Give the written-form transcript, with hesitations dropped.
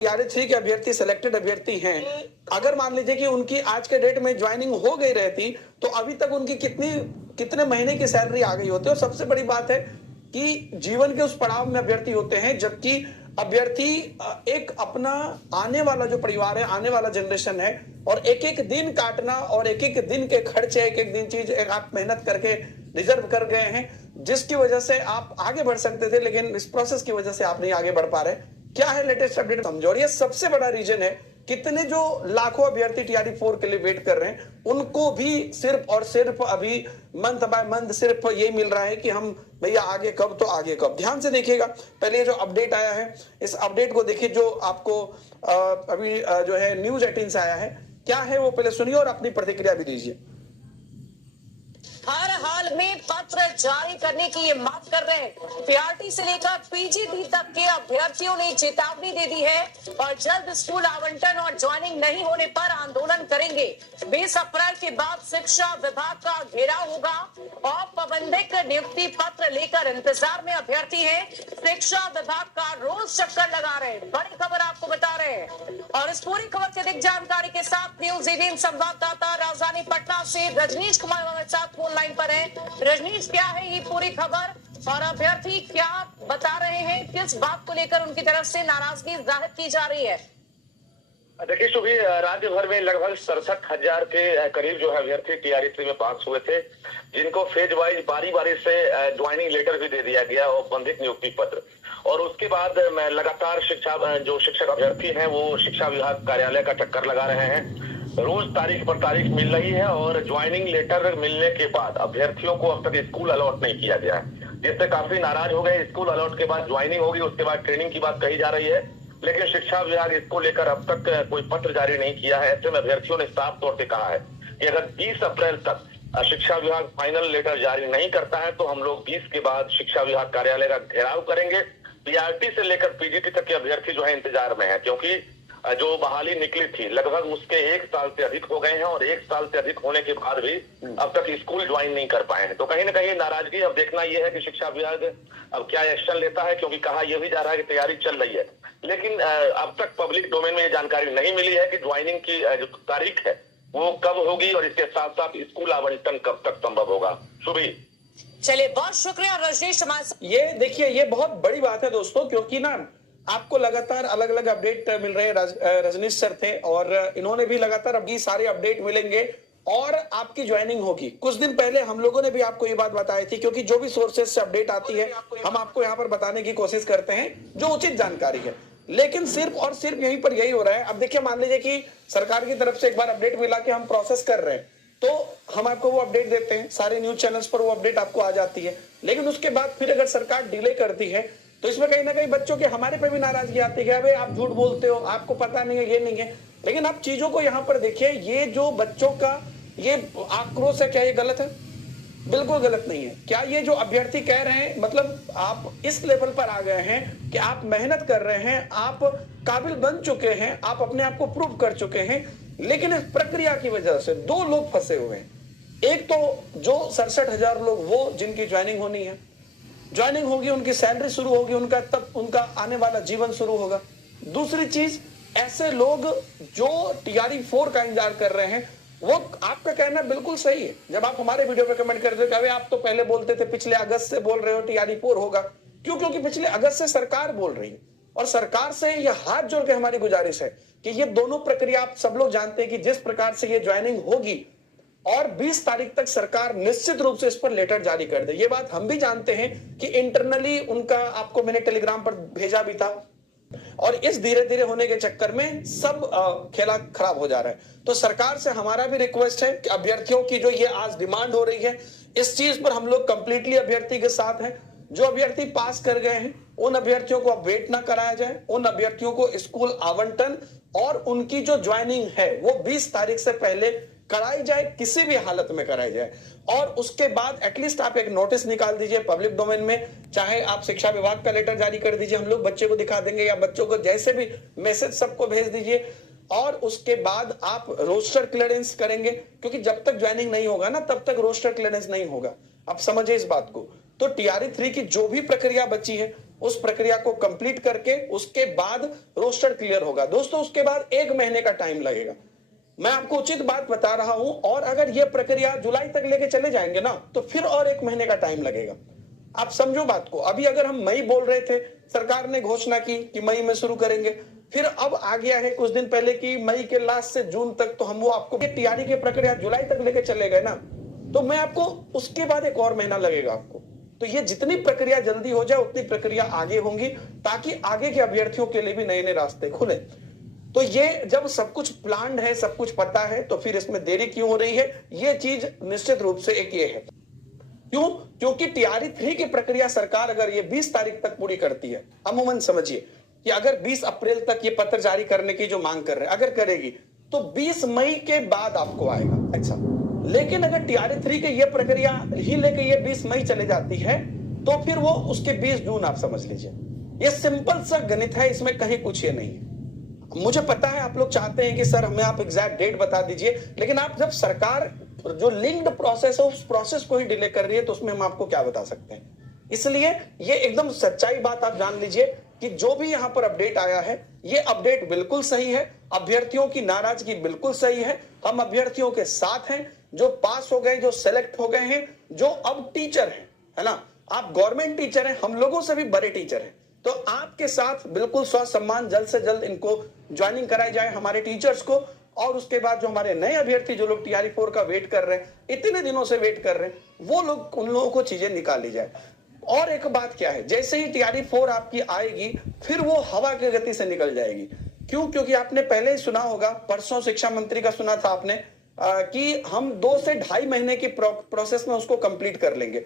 यार 3 के अभ्यर्थी सिलेक्टेड अभ्यर्थी हैं, अगर मान लीजिए कि उनकी आज के डेट में ज्वाइनिंग हो गई रहती तो अभी तक उनकी कितने महीने की सैलरी आ गई होती। और सबसे बड़ी बात है कि जीवन के उस पड़ाव में अभ्यर्थी होते हैं जबकि अभ्यर्थी एक अपना आने वाला जो परिवार है, आने वाला जनरेशन है, और एक एक दिन काटना और एक एक दिन के खर्चे, एक एक दिन चीज आप मेहनत करके रिजर्व कर गए हैं, जिसकी वजह से आप आगे बढ़ सकते थे, लेकिन इस प्रोसेस की वजह से आप नहीं आगे बढ़ पा रहे। क्या है लेटेस्ट अपडेट समझो। और ये सबसे बड़ा रीजन है, कितने जो लाखों अभ्यर्थी टीआरई 4 के लिए वेट कर रहे हैं, उनको भी सिर्फ और सिर्फ अभी मंथ बाय मंथ सिर्फ यही मिल रहा है कि हम भैया आगे कब, तो आगे कब। ध्यान से देखिएगा, पहले जो अपडेट आया है इस अपडेट को देखिए, जो आपको अभी जो है न्यूज 18 से आया है, क्या है वो पहले सुनिए और अपनी प्रतिक्रिया भी दीजिए। हर हाल में पत्र जारी करने की ये मांग कर रहे हैं। पीआरटी से लेकर पीजीडी तक के अभ्यर्थियों ने चेतावनी दे दी है और जल्द स्कूल आवंटन और ज्वाइनिंग नहीं होने पर आंदोलन करेंगे। 20 अप्रैल के बाद शिक्षा विभाग का घेराव होगा। औपबंधिक नियुक्ति पत्र लेकर इंतजार में अभ्यर्थी हैं। शिक्षा विभाग का रोज चक्कर लगा रहे हैं। बड़ी खबर आपको बता रहे हैं और इस पूरी खबर की अधिक जानकारी के साथ न्यूज 18 संवाददाता राजधानी पटना से रजनीश कुमार हमारे साथ फोन लाइन पर है। रजनीश, क्या है ये पूरी खबर और अभ्यर्थी क्या बता रहे हैं, किस बात को लेकर उनकी तरफ से नाराजगी जाहिर की जा रही है? देखिए सुबह राज्य भर में लगभग 67,000 के करीब जो है अभ्यर्थी टीआरई 3 में पास हुए थे, जिनको फेज वाइज बारी बारी से ज्वाइनिंग लेटर भी दे दिया गया, औपबंधिक नियुक्ति पत्र। और उसके बाद लगातार शिक्षक अभ्यर्थी हैं वो शिक्षा विभाग कार्यालय का चक्कर लगा रहे हैं। रोज तारीख पर तारीख मिल रही है और ज्वाइनिंग लेटर मिलने के बाद अभ्यर्थियों को अब तक स्कूल अलॉट नहीं किया गया है, जिससे काफी नाराज हो गए। स्कूल अलॉट के बाद ज्वाइनिंग होगी, उसके बाद ट्रेनिंग की बात कही जा रही है, लेकिन शिक्षा विभाग इसको लेकर अब तक कोई पत्र जारी नहीं किया है। ऐसे में अभ्यर्थियों ने साफ तौर से कहा है कि अगर 20 अप्रैल तक शिक्षा विभाग फाइनल लेटर जारी नहीं करता है तो हम लोग 20 के बाद शिक्षा विभाग कार्यालय का घेराव करेंगे। पीआरटी से लेकर पीजीटी तक के अभ्यर्थी जो है इंतजार में है, क्योंकि जो बहाली निकली थी लगभग उसके 1 साल से अधिक हो गए हैं और 1 साल से अधिक होने के बाद भी अब तक स्कूल ज्वाइन नहीं कर पाए हैं। तो कहीं ना कहीं नाराजगी अब देखना यह है कि शिक्षा विभाग अब क्या एक्शन लेता है, क्योंकि कहा यह भी जा रहा है कि तैयारी चल रही है, लेकिन अब तक पब्लिक डोमेन में ये जानकारी नहीं मिली है कि ज्वाइनिंग की जो तारीख है वो कब होगी और इसके साथ साथ स्कूल आवंटन कब तक संभव होगा। सुबह चलिए, बहुत शुक्रिया रजनीश। ये देखिए, ये बहुत बड़ी बात है दोस्तों, क्योंकि ना आपको लगातार अलग अलग अपडेट मिल रहे हैं। रजनीश सर थे और इन्होंने भी लगातार अभी सारे अपडेट मिलेंगे और आपकी ज्वाइनिंग होगी। कुछ दिन पहले हम लोगों ने भी आपको ये बात बताई थी, क्योंकि जो भी सोर्सेज से अपडेट आती है हम आपको यहाँ पर बताने की कोशिश करते हैं जो उचित जानकारी है, लेकिन सिर्फ और सिर्फ यहीं पर यही हो रहा है। अब देखिए, मान लीजिए कि सरकार की तरफ से एक बार अपडेट मिला कि हम प्रोसेस कर रहे हैं, तो हम आपको वो अपडेट देते हैं, सारे न्यूज चैनल्स पर वो अपडेट आपको आ जाती है, लेकिन उसके बाद फिर अगर सरकार डिले करती है तो इसमें कहीं ना कहीं बच्चों के हमारे पे भी नाराजगी आती है, अबे आप झूठ बोलते हो, आपको पता नहीं है, ये नहीं है। लेकिन आप चीजों को यहाँ पर देखिए, ये जो बच्चों का ये आक्रोश है, क्या ये गलत है? बिल्कुल गलत नहीं है। क्या ये जो अभ्यर्थी कह रहे हैं, मतलब आप इस लेवल पर आ गए हैं कि आप मेहनत कर रहे हैं, आप काबिल बन चुके हैं, आप अपने आप को प्रूव कर चुके हैं, लेकिन इस प्रक्रिया की वजह से 2 लोग फंसे हुए हैं। एक तो जो 67,000 लोग, वो जिनकी ज्वाइनिंग होनी है, ज्वाइनिंग होगी, उनकी सैलरी शुरू होगी, उनका तब उनका आने वाला जीवन शुरू होगा। दूसरी चीज, ऐसे लोग जो टीआरई 4 का इंतजार कर रहे हैं, वो आपका कहना बिल्कुल सही है। जब आप हमारे वीडियो पे कमेंट करते हो कि अबे आप तो पहले बोलते थे, पिछले अगस्त से बोल रहे हो टीआरई 4 होगा, क्यों? क्योंकि पिछले अगस्त से सरकार बोल रही है और सरकार से यह हाथ जोड़ के हमारी गुजारिश है कि ये दोनों प्रक्रिया, आप सब लोग जानते हैं कि जिस प्रकार से ये ज्वाइनिंग होगी और 20 तारीख तक सरकार निश्चित रूप से इस पर लेटर जारी कर दे। ये बात हम भी जानते हैं कि इंटरनली उनका, आपको मैंने टेलीग्राम पर भेजा भी था, और इस धीरे धीरे होने के चक्कर में सब खेला खराब हो जा रहा है। तो सरकार से हमारा भी रिक्वेस्ट है कि अभ्यर्थियों की जो ये आज डिमांड हो रही है, इस चीज पर हम लोग कंप्लीटली अभ्यर्थी के साथ हैं। जो अभ्यर्थी पास कर गए हैं उन अभ्यर्थियों को अब वेट ना कराया जाए, उन अभ्यर्थियों को स्कूल आवंटन और उनकी जो ज्वाइनिंग है वो 20 तारीख से पहले कराई जाए, किसी भी हालत में कराई जाए। और उसके बाद एटलीस्ट आप एक नोटिस निकाल दीजिए पब्लिक डोमेन में, चाहे आप शिक्षा विभाग का लेटर जारी कर दीजिए, हम लोग बच्चे को दिखा देंगे, या बच्चों को जैसे भी मैसेज सबको भेज दीजिए, और उसके बाद आप रोस्टर क्लियरेंस करेंगे, क्योंकि जब तक ज्वाइनिंग नहीं होगा ना तब तक रोस्टर क्लियरेंस नहीं होगा। आप समझिए इस बात को। तो टीआरई 3 की जो भी प्रक्रिया बची है उस प्रक्रिया को कंप्लीट करके उसके बाद रोस्टर क्लियर होगा। दोस्तों उसके बाद 1 महीने का टाइम लगेगा। मैं आपको उचित बात बता रहा हूं, और अगर यह प्रक्रिया जुलाई तक लेके चले जाएंगे ना तो फिर और 1 महीने का टाइम लगेगा। आप समझो बात को। अभी अगर हम मई बोल रहे थे, सरकार ने घोषणा की कि मई में शुरू करेंगे, फिर अब आ गया है कुछ दिन पहले कि मई के लास्ट से जून तक, तो हम वो आपको टीआरई की प्रक्रिया जुलाई तक लेके चले गए ना, तो मैं आपको उसके बाद 1 और महीना लगेगा आपको। तो ये जितनी प्रक्रिया जल्दी हो जाए उतनी प्रक्रिया आगे होंगी, ताकि आगे के अभ्यर्थियों के लिए भी नए नए रास्ते खुले। तो ये जब सब कुछ प्लान्ड है, सब कुछ पता है, तो फिर इसमें देरी क्यों हो रही है? ये चीज निश्चित रूप से एक ये है। क्यों? क्योंकि टीआरई 3 की प्रक्रिया सरकार अगर ये 20 तारीख तक पूरी करती है, अमूमन समझिए कि अगर 20 अप्रैल तक ये पत्र जारी करने की जो मांग कर रहे हैं अगर करेगी तो 20 मई के बाद आपको आएगा। अच्छा, लेकिन अगर टीआरई 3 की ये प्रक्रिया ही लेके ये 20 मई चले जाती है तो फिर वो उसके 20 जून आप समझ लीजिए। ये सिंपल सा गणित है, इसमें कहीं कुछ ये नहीं है। मुझे पता है आप लोग चाहते हैं कि सर हमें आप एग्जैक्ट डेट बता दीजिए, लेकिन आप जब सरकार जो लिंक्ड प्रोसेस है उस प्रोसेस को ही डिले कर रही है तो उसमें हम आपको क्या बता सकते हैं। इसलिए ये एकदम सच्चाई बात आप जान लीजिए कि जो भी यहां पर अपडेट आया है ये अपडेट बिल्कुल सही है। अभ्यर्थियों की नाराजगी बिल्कुल सही है। हम अभ्यर्थियों के साथ हैं, जो पास हो गए, जो सेलेक्ट हो गए हैं, जो अब टीचर हैं, है ना। आप गवर्नमेंट टीचर हैं, हम लोगों से भी बड़े टीचर हैं, तो आपके साथ बिल्कुल सम्मान जल्द से जल्द इनको ज्वाइनिंग कराई जाए हमारे टीचर्स को। और उसके बाद जो हमारे नए अभ्यर्थी जो लोग टीआरई 4 का वेट कर रहे हैं, इतने दिनों से वेट कर रहे हैं, वो लोग, उन लोगों को चीजें निकाली जाए। और एक बात क्या है, जैसे ही टीआरई 4 आपकी आएगी फिर वो हवा की गति से निकल जाएगी। क्यों? क्योंकि आपने पहले ही सुना होगा, परसों शिक्षा मंत्री का सुना था आपने कि हम 2 से ढाई महीने की प्रोसेस में उसको कंप्लीट कर लेंगे।